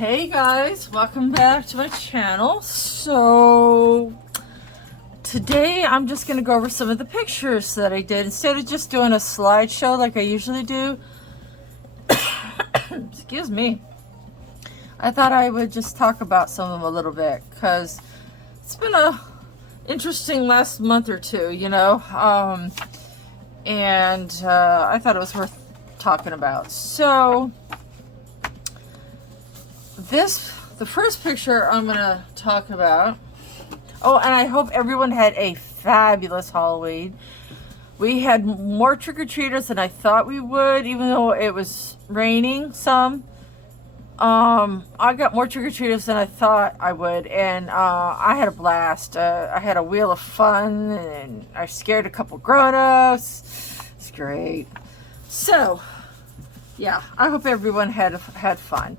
Hey guys, welcome back to my channel. So today I'm just going to go over some of the pictures that I did instead of just doing a slideshow like I usually do. Excuse me. I thought I would just talk about some of them a little bit because it's been a interesting last month or two, you know, and I thought it was worth talking about. So the first picture I'm gonna talk about. Oh, and I hope everyone had a fabulous Halloween. We had more trick-or-treaters than I thought we would, even though it was raining some. I got more trick-or-treaters than I thought I would, and I had a blast. I had a wheel of fun, and I scared a couple grown-ups. It's great. So, yeah, I hope everyone had fun.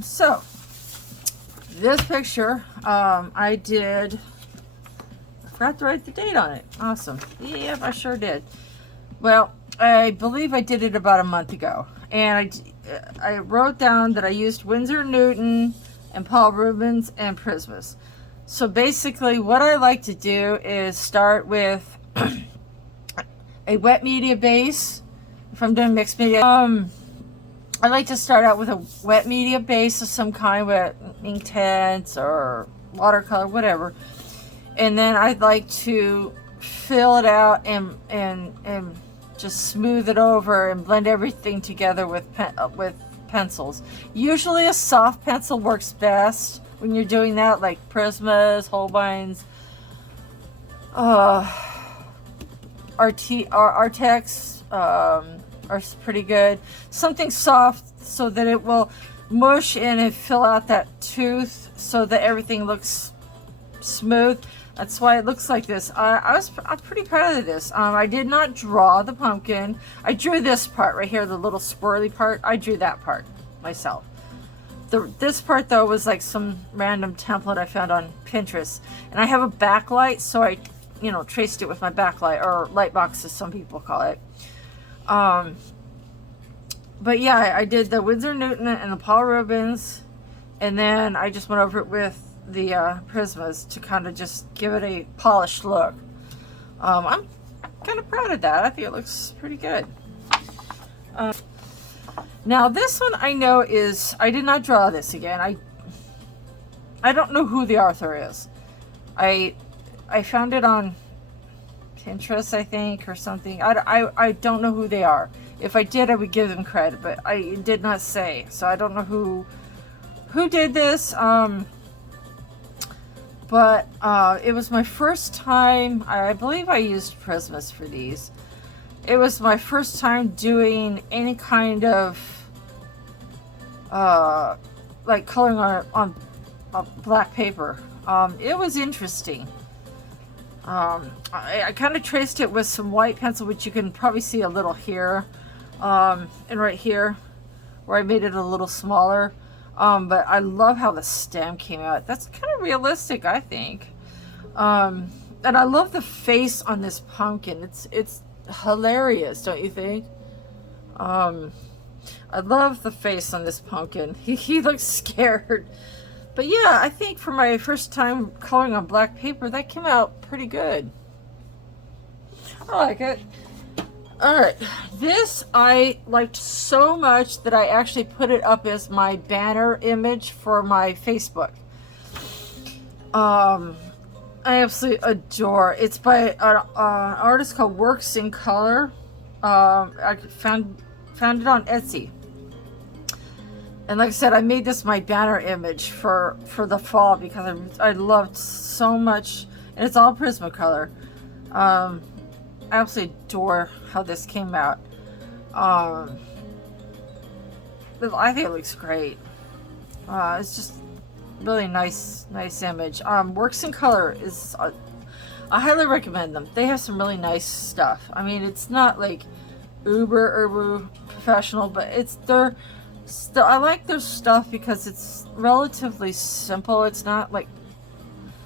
So this picture, I forgot to write the date on it. Awesome. Yep, I sure did. Well, I believe I did it about a month ago, and I wrote down that I used Winsor & Newton and Paul Rubens and Prismas. So basically what I like to do is start with a wet media base. If I'm doing mixed media, I like to start out with a wet media base of some kind, with ink tints or watercolor, whatever. And then I'd like to fill it out and just smooth it over and blend everything together with pencils. Usually a soft pencil works best when you're doing that, like Prismas, Holbein's, Artex, are pretty good. Something soft so that it will mush in and fill out that tooth so that everything looks smooth. That's why it looks like this. I'm pretty proud of this. I did not draw the pumpkin. I drew this part right here, the little swirly part. I drew that part myself. This part though was like some random template I found on Pinterest, and I have a backlight, so I traced it with my backlight, or light box as some people call it. But yeah, I did the Winsor & Newton and the Paul Rubens, and then I just went over it with the Prismas to kind of just give it a polished look. I'm kind of proud of that. I think it looks pretty good. Now this one I know is, I did not draw this again. I don't know who the author is. I found it on Pinterest, I think, or something. I don't know who they are. If I did, I would give them credit, but I did not say, so I don't know who did this. But it was my first time. I believe I used Prismas for these. It was my first time doing any kind of like coloring on black paper. It was interesting. I kind of traced it with some white pencil, which you can probably see a little here, and right here where I made it a little smaller. But I love how the stem came out. That's kind of realistic, I think. And I love the face on this pumpkin. It's hilarious, don't you think? I love the face on this pumpkin. He looks scared. But yeah, I think for my first time coloring on black paper, that came out pretty good. I like it. Alright, this I liked so much that I actually put it up as my banner image for my Facebook. I absolutely adore. It's by an artist called Works in Color. I found it on Etsy. And like I said, I made this my banner image for the fall because I loved so much, and it's all Prismacolor. I absolutely adore how this came out. I think it looks great. It's just really nice image. Works in Color is, I highly recommend them. They have some really nice stuff. I mean, it's not like uber professional, but I like their stuff because it's relatively simple. It's not like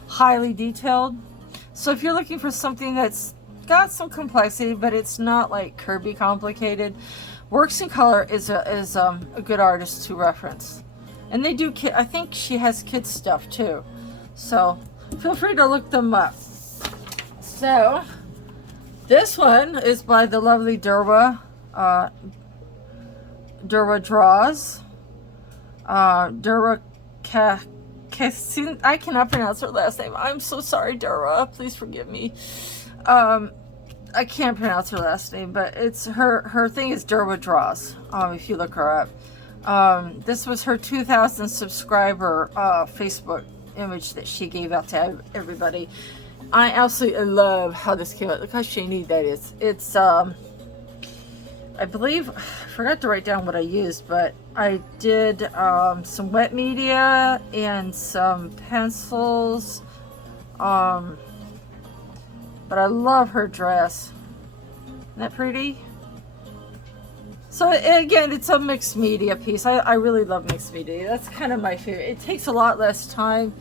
highly detailed. So if you're looking for something that's got some complexity, but it's not like Kirby complicated, Works in Color is a good artist to reference. And they do I think she has kids stuff too. So feel free to look them up. So this one is by the lovely Derya Draws. Derya Caksiroy. I cannot pronounce her last name. I'm so sorry, Derya. Please forgive me. I can't pronounce her last name, but it's her thing is Derya Draws. If you look her up, this was her 2,000 subscriber Facebook image that she gave out to everybody. I absolutely love how this came out. Look how shiny that is. It's I believe, I forgot to write down what I used, but I did some wet media and some pencils. But I love her dress. Isn't that pretty? So again, it's a mixed media piece. I really love mixed media. That's kind of my favorite. It takes a lot less time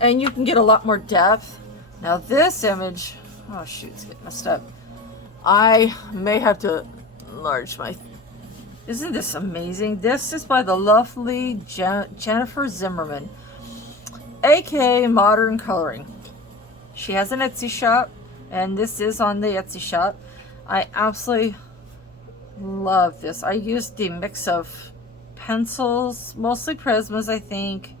and you can get a lot more depth. Now this image, oh shoot, it's getting messed up. I may have to enlarge my, isn't this amazing? This is by the lovely Jennifer Zimmerman, aka Modern Coloring. She has an Etsy shop, and this is on the Etsy shop. I absolutely love this. I used the mix of pencils, mostly Prismas, I think.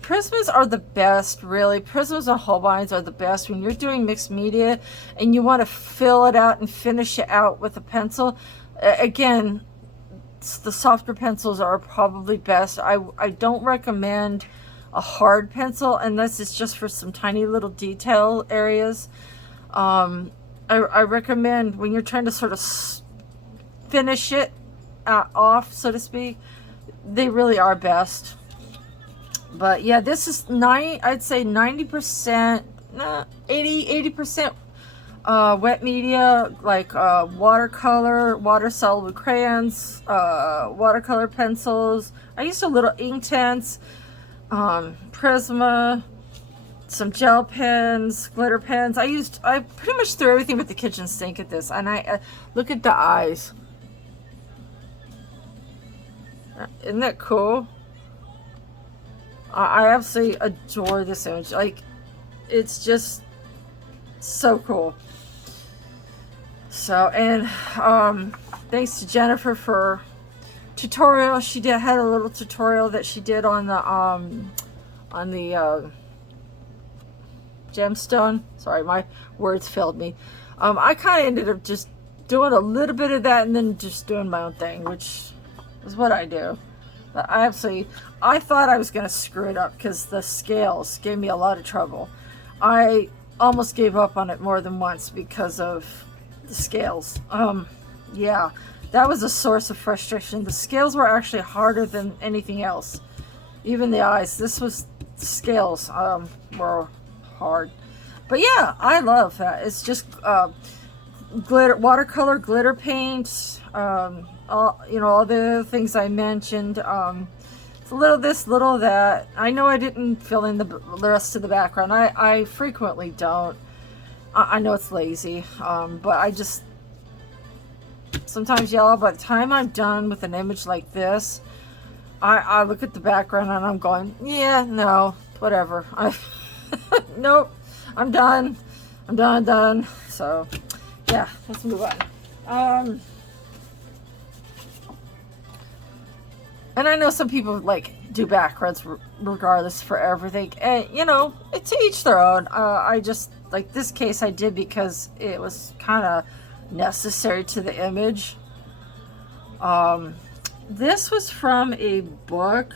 Prismas are the best, really. Prismas and Holbeins are the best when you're doing mixed media and you want to fill it out and finish it out with a pencil. Again, the softer pencils are probably best. I don't recommend a hard pencil unless it's just for some tiny little detail areas. I recommend when you're trying to sort of finish it off, so to speak, they really are best. But yeah, this is I'd say 90%, 80% wet media, like watercolor, water soluble crayons, watercolor pencils. I used a little Inktense, Prisma, some gel pens, glitter pens. I pretty much threw everything but the kitchen sink at this. And I look at the eyes. Isn't that cool? I absolutely adore this image. Like, it's just so cool. So, and thanks to Jennifer for tutorial. She had a little tutorial that she did on the gemstone. Sorry, my words failed me. I kind of ended up just doing a little bit of that and then just doing my own thing, which is what I do. But I thought I was going to screw it up because the scales gave me a lot of trouble. I almost gave up on it more than once because of the scales. Yeah, that was a source of frustration. The scales were actually harder than anything else. Even the eyes. This was the scales were hard. But yeah, I love that. It's just glitter, watercolor, glitter paint, all the things I mentioned. It's a little this, little that. I know I didn't fill in the rest of the background. I frequently don't. I know it's lazy, but I just sometimes, y'all, by the time I'm done with an image like this, I look at the background and I'm going, yeah, no, whatever. Nope, I'm done. I'm done. So yeah, let's move on. And I know some people like do backgrounds regardless for everything, and it's to each their own. I just, like this case I did because it was kind of necessary to the image. This was from a book.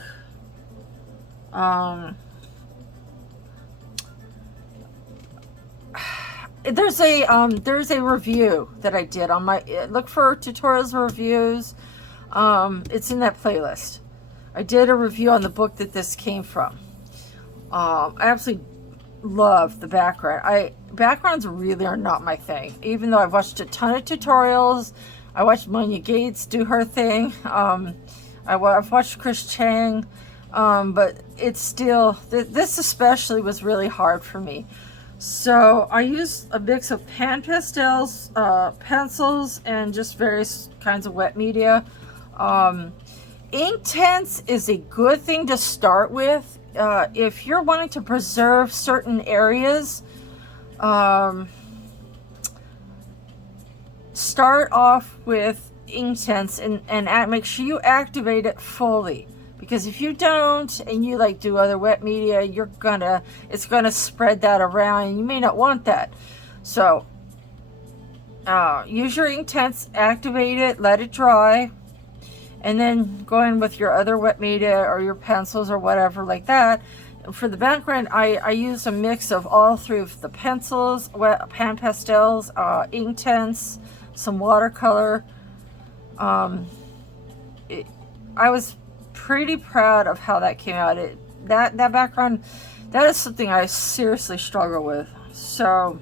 There's a review that I did on my, look for tutorials reviews. It's in that playlist. I did a review on the book that this came from. I absolutely love the background. Backgrounds really are not my thing. Even though I've watched a ton of tutorials, I watched Monya Gates do her thing. I've watched Chris Chang, but it's still, this especially was really hard for me. So I used a mix of pan pastels, pencils, and just various kinds of wet media. ink tints is a good thing to start with. If you're wanting to preserve certain areas, start off with ink tints and make sure you activate it fully. Because if you don't, and you like do other wet media, it's gonna spread that around, and you may not want that. So use your ink tints, activate it, let it dry, and then go in with your other wet media or your pencils or whatever like that. And for the background, I use a mix of all three of the pencils, pan pastels, ink tints, some watercolor. I was pretty proud of how that came out. That background, that is something I seriously struggle with. So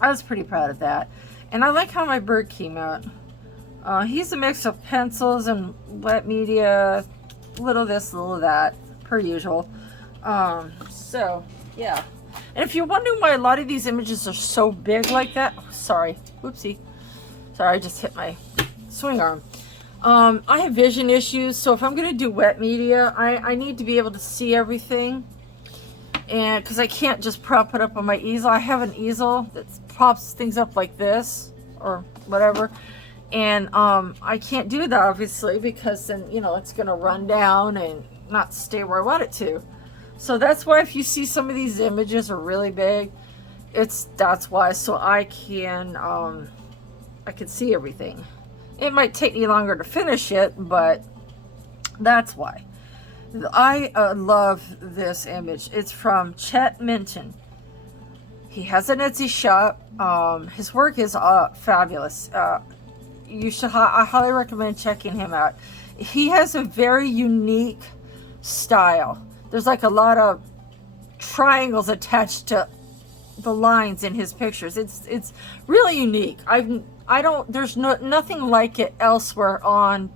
I was pretty proud of that. And I like how my bird came out. He's a mix of pencils and wet media, little this, little that, per usual. So yeah. And if you're wondering why a lot of these images are so big like that, oh, sorry, whoopsie. Sorry, I just hit my swing arm. I have vision issues, so if I'm going to do wet media, I need to be able to see everything. And because I can't just prop it up on my easel. I have an easel that props things up like this or whatever. And I can't do that, obviously, because then, you know, it's going to run down and not stay where I want it to. So that's why if you see some of these images are really big, that's why, so I can see everything. It might take me longer to finish it, but that's why. I love this image. It's from Chet Minton. He has an Etsy shop. His work is fabulous. I highly recommend checking him out. He has a very unique style. There's like a lot of triangles attached to the lines in his pictures. It's really unique. There's nothing like it elsewhere on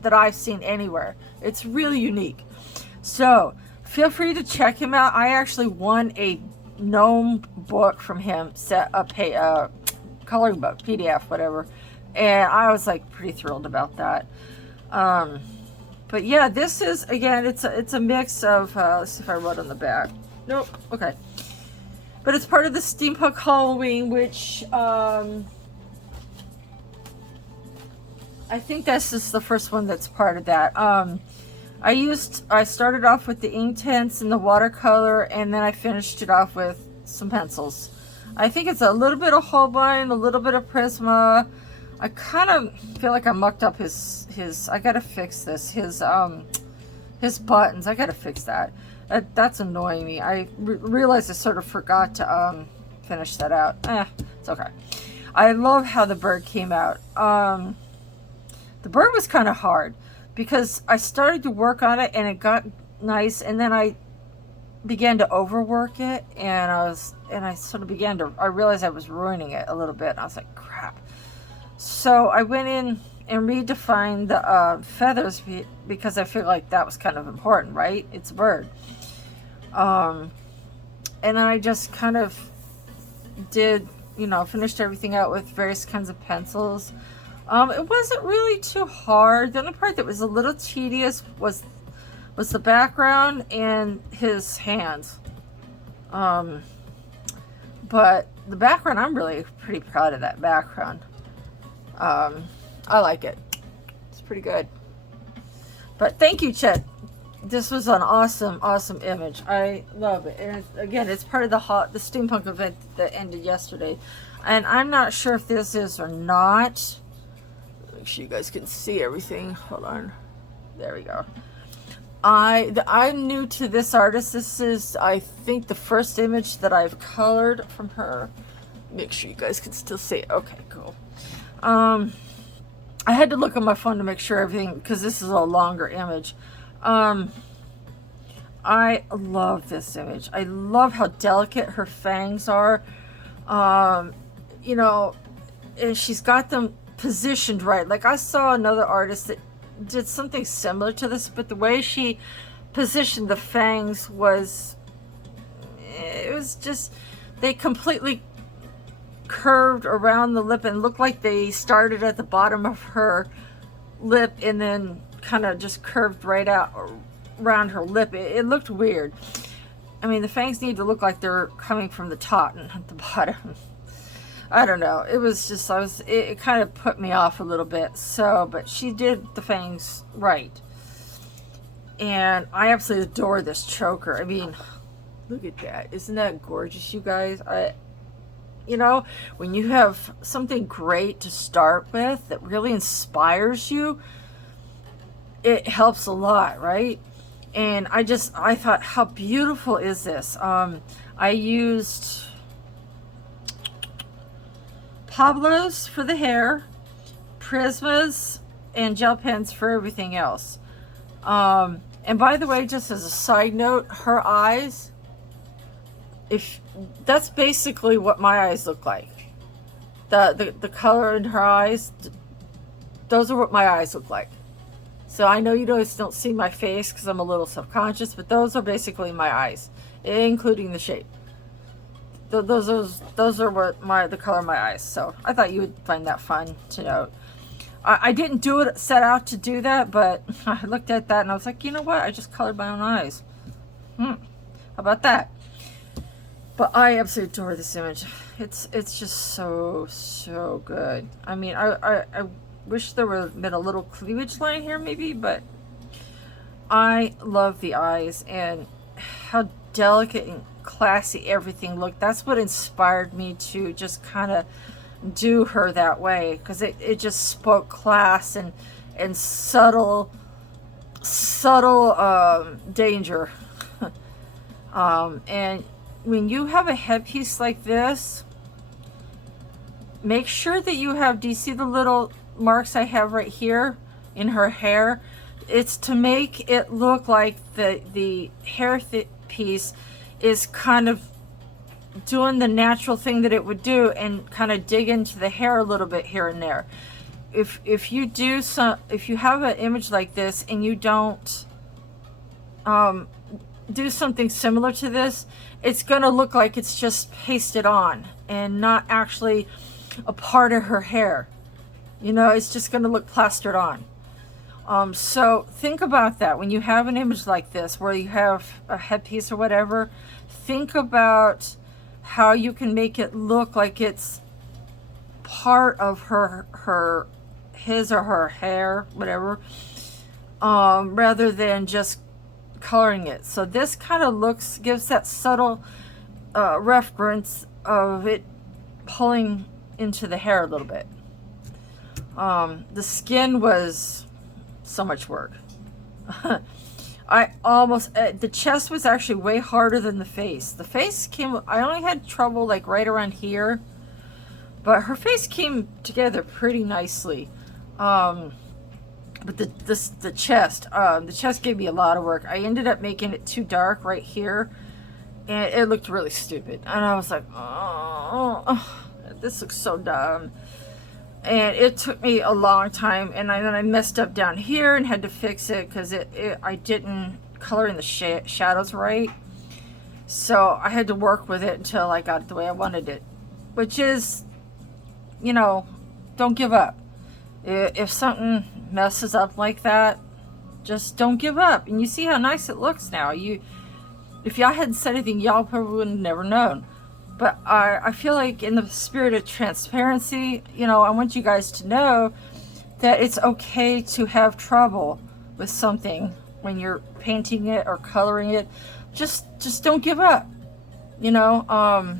that I've seen anywhere. It's really unique. So feel free to check him out. I actually won a gnome book from him, coloring book, PDF, whatever, and I was like pretty thrilled about that. But yeah, this is, again, it's a mix of let's see if I wrote on the back. Nope. Okay. But it's part of the Steampunk Halloween, which I think this is the first one that's part of that. I started off with the ink tints and the watercolor, and then I finished it off with some pencils. I think it's a little bit of Holbein, a little bit of Prisma. I kind of feel like I mucked up his I gotta fix this, his buttons. I gotta fix that. That's annoying me. I realized I sort of forgot to finish that out. It's okay. I love how the bird came out. The bird was kind of hard because I started to work on it and it got nice, and then I began to overwork it, and I realized I was ruining it a little bit, and I was like, crap. So I went in and redefined the feathers because I feel like that was kind of important, right? It's a bird. And then I just kind of did, finished everything out with various kinds of pencils. It wasn't really too hard. The only part that was a little tedious was the background and his hands. But the background, I'm really pretty proud of that background. I like it. It's pretty good. But thank you, Chet. This was an awesome image. I love it. And again, it's part of the steampunk event that ended yesterday. And I'm not sure if this is or not. Make sure you guys can see everything. Hold on. There we go. I'm new to this artist. This is, I think, the first image that I've colored from her. Make sure you guys can still see it. Okay, cool. I had to look on my phone to make sure everything, because this is a longer image. I love this image. I love how delicate her fangs are. And she's got them positioned right. Like, I saw another artist that did something similar to this, but the way she positioned the fangs was just, they completely curved around the lip and looked like they started at the bottom of her lip and then kind of just curved right out around her lip. It looked weird. I mean, the fangs need to look like they're coming from the top and not the bottom. I don't know. It was just, it kind of put me off a little bit. So, but she did the fangs right. And I absolutely adore this choker. I mean, look at that. Isn't that gorgeous, you guys? You know, when you have something great to start with that really inspires you, it helps a lot, right? And I thought, how beautiful is this? I used pablos for the hair, prismas, and gel pens for everything else. And by the way, just as a side note, her eyes, that's basically what my eyes look like. The color in her eyes, those are what my eyes look like. So I know you guys don't see my face because I'm a little self-conscious, but those are basically my eyes, including the shape. Those are what the color of my eyes. So I thought you would find that fun to note. I didn't set out to do that, but I looked at that and I was like, you know what? I just colored my own eyes. How about that? But I absolutely adore this image. It's just so good. I mean, I wish there would have been a little cleavage line here maybe, but I love the eyes and how delicate and classy everything looked. That's what inspired me to just kind of do her that way, because it just spoke class and subtle danger. And when you have a headpiece like this, make sure that you have, do you see the little marks I have right here in her hair? It's to make it look like the hair piece is kind of doing the natural thing that it would do and kind of dig into the hair a little bit here and there. If you have an image like this and you don't do something similar to this, it's gonna look like it's just pasted on and not actually a part of her hair. You know, it's just gonna look plastered on. So think about that when you have an image like this where you have a headpiece or whatever. Think about how you can make it look like it's part of his or her hair, whatever, rather than just coloring it. So this kind of gives that subtle reference of it pulling into the hair a little bit. The skin was so much work. The chest was actually way harder than the face. The face I only had trouble like right around here, but her face came together pretty nicely. But the chest gave me a lot of work. I ended up making it too dark right here, and it looked really stupid. And I was like, oh, this looks so dumb. And it took me a long time, and then I messed up down here and had to fix it because I didn't color in the shadows right. So I had to work with it until I got it the way I wanted it, which is, you know, don't give up. If something messes up like that, just don't give up. And you see how nice it looks now. If y'all hadn't said anything, y'all probably would have never known. But I feel like in the spirit of transparency, you know, I want you guys to know that it's okay to have trouble with something when you're painting it or coloring it. Just don't give up, you know,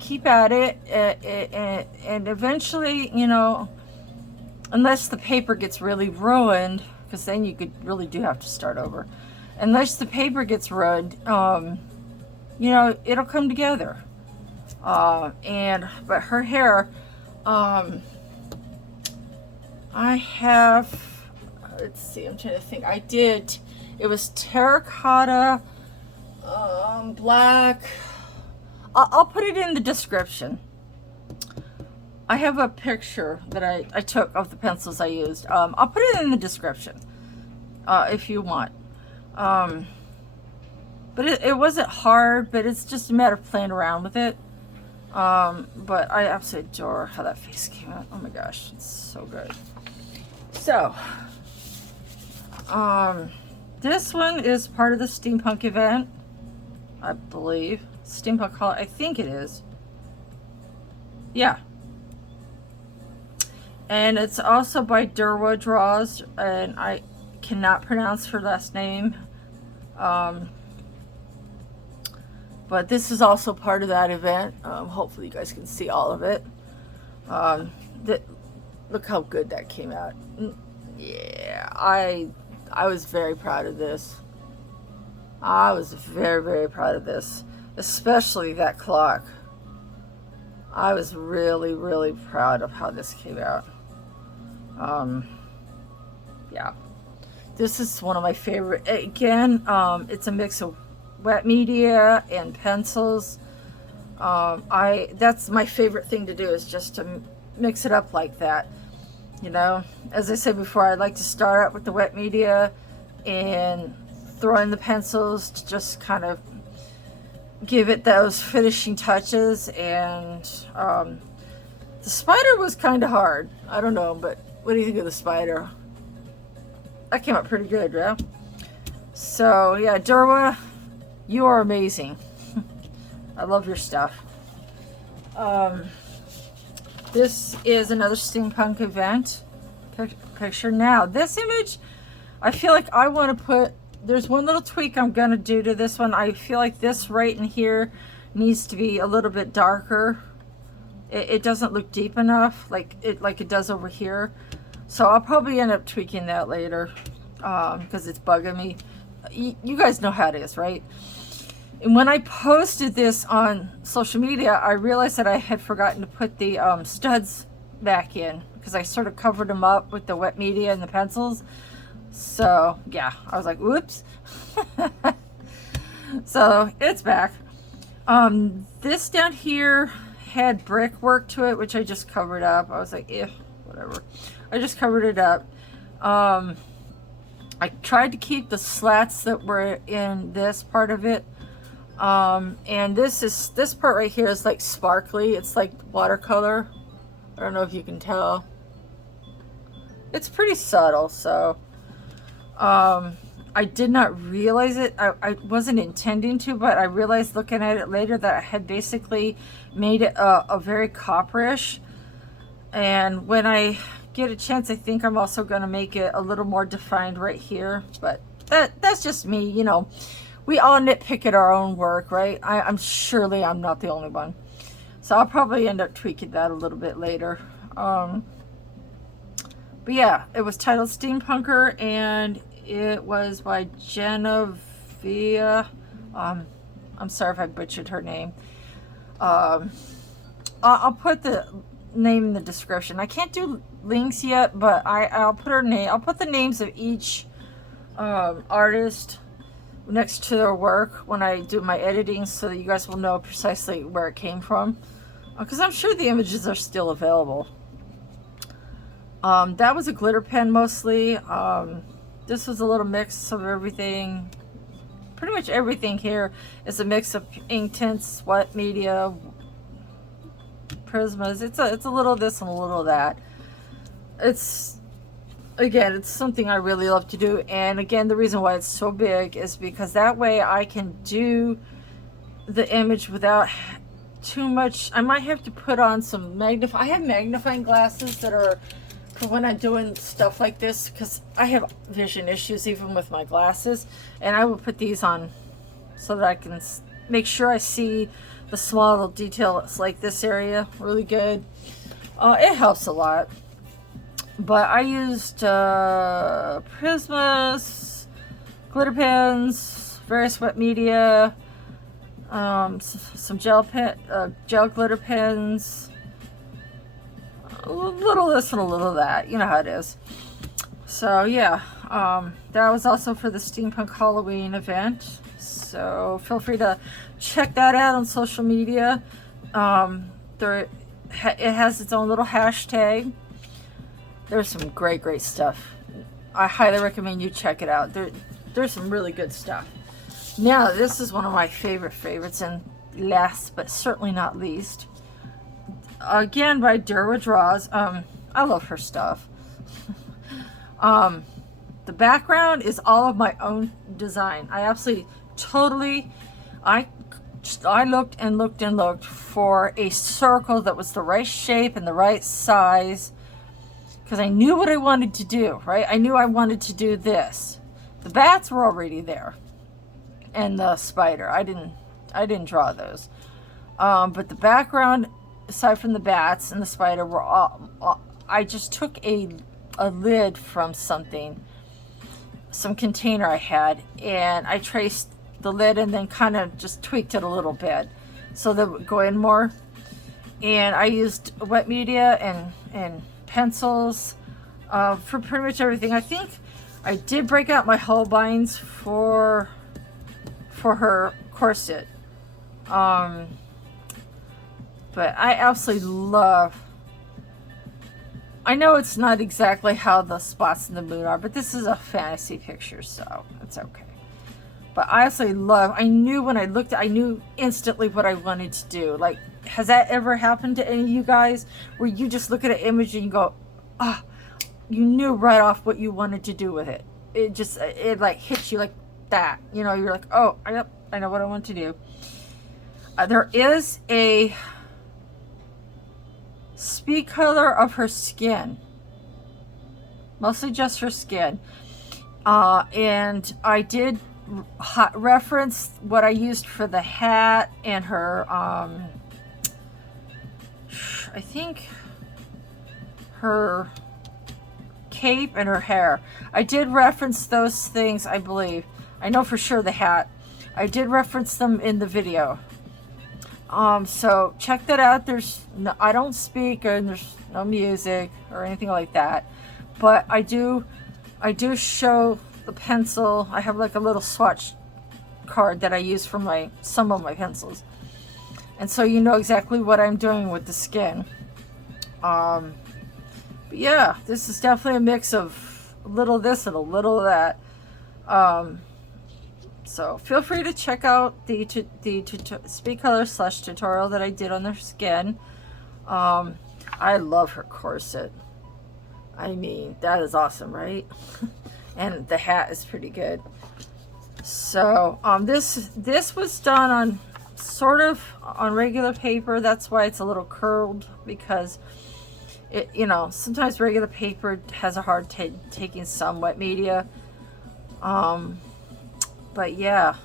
keep at it, and eventually, you know, unless the paper gets really ruined, because then you really do have to start over. Unless the paper gets ruined, you know, it'll come together. But her hair, I have, let's see, I'm trying to think. It was terracotta, black. I'll put it in the description. I have a picture that I took of the pencils I used. I'll put it in the description, if you want. But it wasn't hard, but it's just a matter of playing around with it. But I absolutely adore how that face came out. Oh my gosh, it's so good. So This one is part of the steampunk event, I believe. Steampunk Hall, I think it is. Yeah. And it's also by Derya Draws, and I cannot pronounce her last name. But this is also part of that event. Hopefully you guys can see all of it. Look how good that came out. Yeah, I was very proud of this. I was very, very proud of this. Especially that clock. I was really, really proud of how this came out. Yeah. This is one of my favorite. Again, it's a mix of wet media and pencils. That's my favorite thing to do, is just to mix it up like that. You know, as I said before, I like to start out with the wet media and throw in the pencils to just kind of give it those finishing touches. And the spider was kind of hard. I don't know, but what do you think of the spider? That came out pretty good, yeah? So, yeah, Derya, you are amazing. I love your stuff. This is another steampunk event picture. Now, this image, I feel like I want to put, there's one little tweak I'm going to do to this one. I feel like this right in here needs to be a little bit darker. It doesn't look deep enough like it does over here. So I'll probably end up tweaking that later because it's bugging me. You guys know how it is, right? And when I posted this on social media, I realized that I had forgotten to put the studs back in because I sort of covered them up with the wet media and the pencils. So yeah, I was like, whoops. So it's back. This down here had brickwork to it, which I just covered up. I was like, whatever. I just covered it up. I tried to keep the slats that were in this part of it. And this part right here is like sparkly. It's like watercolor. I don't know if you can tell. It's pretty subtle, so I did not realize it. I wasn't intending to, but I realized looking at it later that I had basically made it a very copperish. And when I get a chance, I think I'm also going to make it a little more defined right here. But that's just me, you know. We all nitpick at our own work, right? I'm surely I'm not the only one. So I'll probably end up tweaking that a little bit later. But yeah, it was titled Steampunker, and it was by Jennifer. I'm sorry if I butchered her name. I'll put the name in the description. I can't do links yet, but I'll put her name. I'll put the names of each artist next to their work when I do my editing, so that you guys will know precisely where it came from, because I'm sure the images are still available. That was a glitter pen mostly. This was a little mix of everything. Pretty much everything here is a mix of ink tints, wet media, prismas. It's a little of this and a little of that. Again, it's something I really love to do. And again, the reason why it's so big is because that way I can do the image without too much. I might have to put on some I have magnifying glasses that are for when I'm doing stuff like this, because I have vision issues even with my glasses. And I will put these on so that I can make sure I see the small little details like this area really good. It helps a lot. But I used prismas, glitter pens, various wet media, some gel glitter pens, a little this and a little that. You know how it is. So yeah, that was also for the Steampunk Halloween event. So feel free to check that out on social media. It has its own little hashtag. There's some great stuff. I highly recommend you check it out. There's some really good stuff. Now, this is one of my favorites, and last but certainly not least, again by Derya Draws. I love her stuff. The background is all of my own design. I absolutely, totally, I looked and looked and looked for a circle that was the right shape and the right size, because I knew what I wanted to do, right? I knew I wanted to do this. The bats were already there, and the spider. I didn't draw those. But the background, aside from the bats and the spider, were all I just took a lid from something, some container I had, and I traced the lid and then kind of just tweaked it a little bit so that it would go in more. And I used wet media and pencils for pretty much everything. I think I did break out my Holbeins for her corset. But I absolutely love, I know it's not exactly how the spots in the moon are, but this is a fantasy picture, so it's okay. But I absolutely love, I knew when I looked, I knew instantly what I wanted to do. Like, has that ever happened to any of you guys where you just look at an image and you go, ah, you knew right off what you wanted to do with it? It like hits you like that. You know, you're like, oh, yep, I know what I want to do. There is a speed color of her skin, mostly just her skin, and I did reference what I used for the hat and her I think her cape and her hair. I did reference those things, I believe. I know for sure the hat. I did reference them in the video. So check that out. I don't speak, and there's no music or anything like that, but I do show the pencil. I have like a little swatch card that I use for some of my pencils, and so you know exactly what I'm doing with the skin. But yeah, this is definitely a mix of a little of this and a little of that. So feel free to check out the speed color / tutorial that I did on their skin. I love her corset. I mean, that is awesome, right? And the hat is pretty good. So this was done on sort of on regular paper. That's why it's a little curled, because it, you know, sometimes regular paper has a hard taking some wet media. But yeah,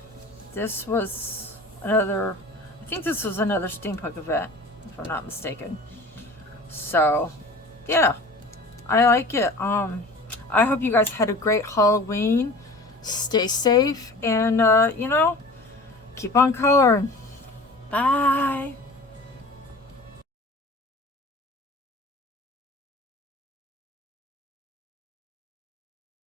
this was another, I think this was another steampunk event, if I'm not mistaken. So yeah, I like it. I hope you guys had a great Halloween. Stay safe, and you know, keep on coloring. Bye.